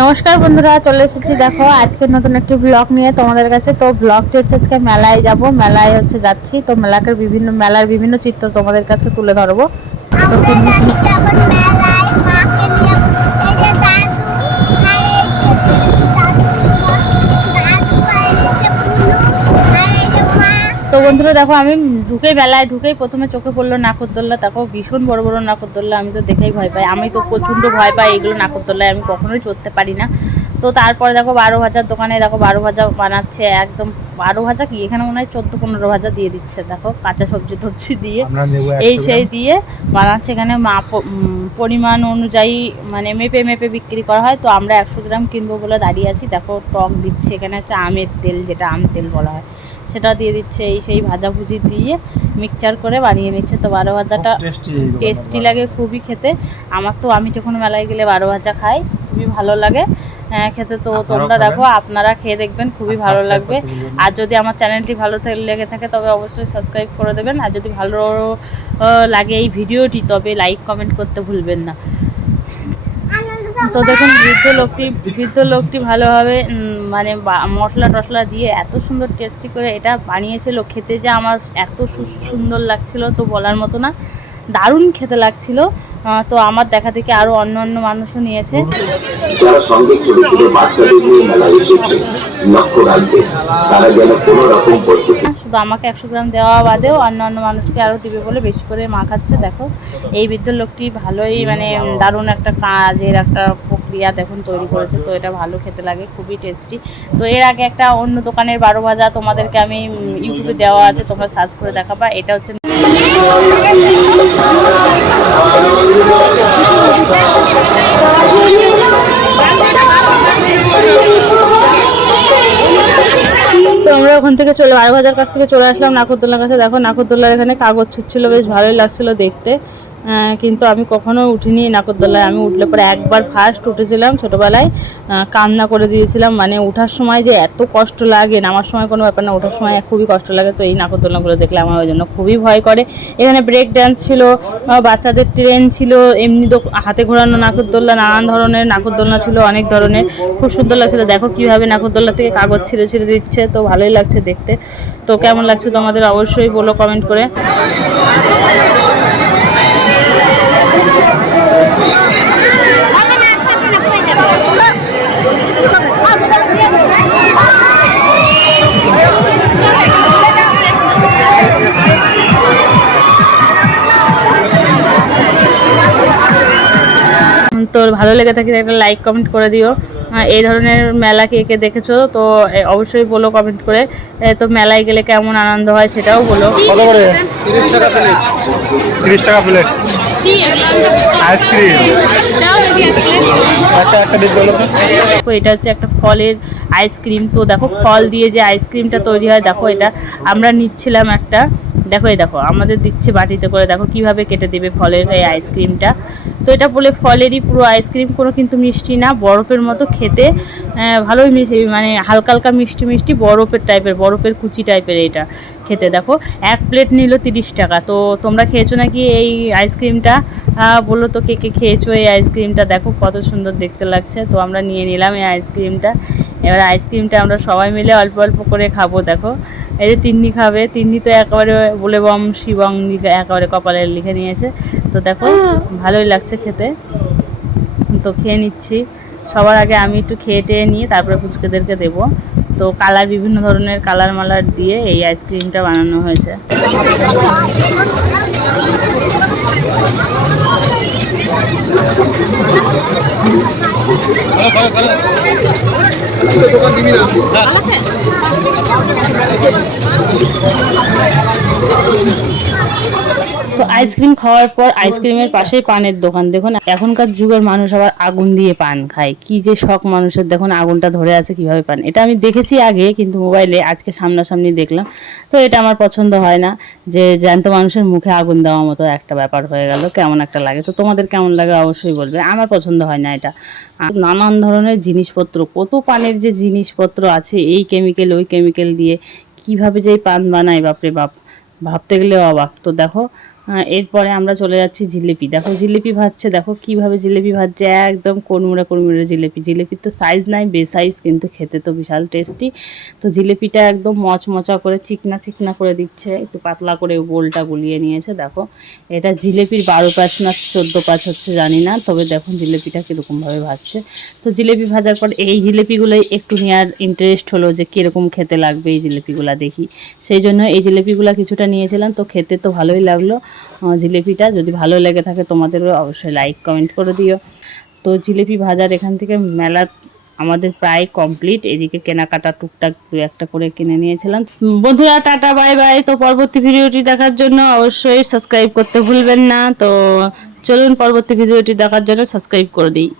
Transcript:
নমস্কার বন্ধুরা, চলে এসেছি দেখো আজকে নতুন একটি ব্লগ নিয়ে তোমাদের কাছে। তো ব্লগটি হচ্ছে আজকে মেলায় যাব, মেলায় হচ্ছে যাচ্ছি। তো মেলার বিভিন্ন চিত্র তোমাদের কাছে তুলে ধরবো। তো তো বন্ধুরা দেখো, আমি মেলায় ঢুকেই প্রথমে চোখে পড়লো নাগরদোল্লা। দেখো ভীষণ বড় বড় নাগরদোল্লা, আমি তো দেখেই ভয় পাই। আমি তো প্রচণ্ড ভয় পাই এগুলো নাগরদোল্লায়, আমি কখনোই চড়তে পারি না। তো তারপরে দেখো 12 ভাজার দোকানে দেখো 12 ভাজা বানাচ্ছে। একদম 12 ভাজা কি, এখানে মনে হয় 14-15 ভাজা দিয়ে দিচ্ছে। দেখো কাঁচা সবজি টবজি দিয়ে এই সেই দিয়ে বানাচ্ছে। এখানে পরিমাণ অনুযায়ী মানে মেপে মেপে বিক্রি করা হয়। তো আমরা 100 গ্রাম কিনবো বলে দাঁড়িয়ে আছি। দেখো টক দিচ্ছে, এখানে হচ্ছে আমের তেল, যেটা আম তেল বলা হয়, সেটা দিয়ে দিচ্ছে। এই সেই ভাজাভুজি দিয়ে মিক্সচার করে বানিয়ে নিচ্ছে। তো 12 ভাজাটা টেস্টি লাগে খুবই খেতে। আমি যখন মেলায় গেলে 12 ভাজা খাই, খুবই ভালো লাগে খেতে। তো তোমরা দেখো, আপনারা খেয়ে দেখবেন, খুবই ভালো লাগবে। আর যদি আমার চ্যানেলটি ভালো লেগে থাকে তবে অবশ্যই সাবস্ক্রাইব করে দেবেন। আর যদি ভালো লাগে এই ভিডিওটি তবে লাইক কমেন্ট করতে ভুলবেন না। তো দেখুন বৃদ্ধ লোকটি ভালোভাবে মানে মশলা টশলা দিয়ে এত সুন্দর টেস্টি করে এটা বানিয়েছিল। খেতে যে আমার এত সুন্দর লাগছিল, তো বলার মতো না, দারুণ খেতে লাগছিল। তো আমার দেখা দেখি আরো অন্য অন্য মানুষও নিয়েছে। যারা সঙ্গে ছোট ছোট বাচ্চাদের নিয়ে মেলায় এসেছে, লক্ষ্য রাখবে তারা যেন কোনো রকম শুধু আমাকে 100 গ্রাম দেওয়া বাদেও অন্য অন্য মানুষকে আরও দিবে বলে বেশি করে মাখাচ্ছে। দেখো এই বৃদ্ধ লোকটি ভালোই মানে দারুণ একটা কাজের একটা প্রক্রিয়া দেখুন তৈরি করেছে। তো এটা ভালো খেতে লাগে, খুবই টেস্টি। তো এর আগে একটা অন্য দোকানের 12 ভাজা তোমাদেরকে আমি ইউটিউবে দেওয়া আছে, তোমরা সার্চ করে দেখাবা। এটা হচ্ছে তো আমরা ওখান থেকে 12 ভাজার কাছ থেকে চলে আসলাম নাগরদোল্লার কাছে। দেখো নাগরদোল্লার এখানে কাগজ ছুটছিল, বেশ ভালোই লাগছিল দেখতে। কিন্তু আমি কখনো উঠিনি নাগরদোল্লায়। আমি উঠলে পরে একবার ফার্স্ট উঠেছিলাম ছোটোবেলায়, কান্না করে দিয়েছিলাম। মানে ওঠার সময় যে এত কষ্ট লাগে, নামার সময় কোনো ব্যাপার না, ওঠার সময় খুবই কষ্ট লাগে। তো এই নাগরদোল্লাগুলো দেখলে আমার ওই জন্য খুবই ভয় করে। এখানে ব্রেক ড্যান্স ছিল, বাচ্চাদের ট্রেন ছিল, এমনি হাতে ঘোরানো নাগরদোল্লা, নানান ধরনের নাগরদোল্লা ছিল, অনেক ধরনের, খুব সুন্দর লাগছিল। দেখো কীভাবে নাগরদোল্লা থেকে কাগজ ছিঁড়ে ছিঁড়ে দিচ্ছে। তো ভালোই লাগছে দেখতে। তো কেমন লাগছে তোমাদের অবশ্যই বলো কমেন্ট করে। তো ভালো লেগে থাকে একটা লাইক কমেন্ট করে দিও। এই ধরনের মেলা কে কে দেখেছো তো অবশ্যই বলো কমেন্ট করে। তো মেলায় গেলে কেমন আনন্দ হয় সেটাও বলো। কত করে? 30 টাকা প্লেট। 30 টাকা প্লেট আইসক্রিম একটা দিন বলো। এটা হচ্ছে একটা ফলের আইসক্রিম। তো দেখো ফল দিয়ে যে আইসক্রিমটা তৈরি হয়, দেখো এটা আমরা নিচ্ছিলাম একটা। দেখো এই দেখো আমাদের দিচ্ছে বাটিতে করে, দেখো কিভাবে কেটে দেবে ফলের এই আইসক্রিমটা। তো এটা বলে ফলেরই পুরো আইসক্রিম, কোনো কিন্তু মিষ্টি না, বরফের মতো খেতে। ভালোই মিষ্টি, মানে হালকা হালকা মিষ্টি মিষ্টি বরফের টাইপের, বরফের কুচি টাইপের এটা খেতে। দেখো এক প্লেট নিল 30 টাকা। তো তোমরা খেয়েছো নাকি এই আইসক্রিমটা? বলো তো কে কে খেয়েছো এই আইসক্রিমটা। দেখো কত সুন্দর দেখতে লাগছে। তো আমরা নিয়ে নিলাম এই আইসক্রিমটা। এবার আইসক্রিমটা আমরা সবাই মিলে অল্প অল্প করে খাবো। দেখো এই যে তিন্নি খাবে, তিন্নি তো একেবারে বলে বম শিবং একেবারে কপালে লিখে নিয়েছে। তো দেখো ভালোই লাগছে খেতে। তো খেয়ে নিচ্ছি। সবার আগে আমি একটু খেয়ে টেয়ে নিয়ে তারপরে পুচকেদেরকে দেবো। তো কালার, বিভিন্ন ধরনের কালার মালার দিয়ে এই আইসক্রিমটা বানানো হয়েছে। দোকান দিবি না। তো আইসক্রিম খাওয়ার পর আইসক্রিমের পাশেই পানের দোকান। দেখুন এখনকার যুগের মানুষ আবার আগুন দিয়ে পান খায়, কি যে শখ মানুষের। দেখুন আগুনটা ধরে আছে কিভাবে পান। এটা আমি দেখেছি আগে, কিন্তু মোবাইলে, আজকে সামনাসামনি দেখলাম। তো এটা আমার পছন্দ হয় না, যে জ্যান্ত মানুষের মুখে আগুন দেওয়া মতো একটা ব্যাপার হয়ে গেল, কেমন একটা লাগে। তো তোমাদের কেমন লাগে অবশ্যই বলবে, আমার পছন্দ হয় না এটা। নানান ধরনের জিনিসপত্র, কত পানের যে জিনিসপত্র আছে, এই কেমিক্যাল ওই কেমিক্যাল দিয়ে কিভাবে যে পান বানায়, বাপরে বাপ, ভাবতে গেলে অবাক। তো দেখো এরপরে আমরা চলে যাচ্ছি জিলিপি। দেখো জিলিপি ভাজছে, দেখো কিভাবে জিলিপি ভাজছে, একদম কড়মুড়ে কড়মুড়ে জিলিপি। জিলিপির তো সাইজ নাই, সাইজ, কিন্তু খেতে তো বিশাল টেস্টি। তো জিলিপিটা একদম মচমচা করে চিকনা চিকনা করে দিচ্ছে, একটু পাতলা করে গোলটা গুলিয়ে নিয়েছে। দেখো এটা জিলিপির 12 প্যাচ না 14 প্যাচ হচ্ছে জানি না, তবে দেখুন জিলিপিটা কীরকমভাবে ভাজছে। তো জিলিপি ভাজার পর এই জিলিপিগুলোই একটু নেওয়ার ইন্টারেস্ট হলো যে কীরকম খেতে লাগবে এই জিলিপিগুলো দেখি, সেই জন্য এই জিলিপিগুলো কিছুটা নিয়েছিলাম। তো খেতে তো ভালোই লাগলো জিলিপিটা। যদি ভালো লেগে থাকে তোমাদেরও অবশ্যই লাইক কমেন্ট করে দিও। তো জিলিপি ভাজার এখান থেকে মেলা আমাদের প্রায় কমপ্লিট। এদিকে কেনাকাটা টুকটাক 2-1টা করে কিনে নিয়েছিলাম। বন্ধুরা টাটা বাই বাই। তো পরবর্তী ভিডিওটি দেখার জন্য অবশ্যই সাবস্ক্রাইব করতে ভুলবেন না। তো চলুন পরবর্তী ভিডিওটি দেখার জন্য সাবস্ক্রাইব করে দিই।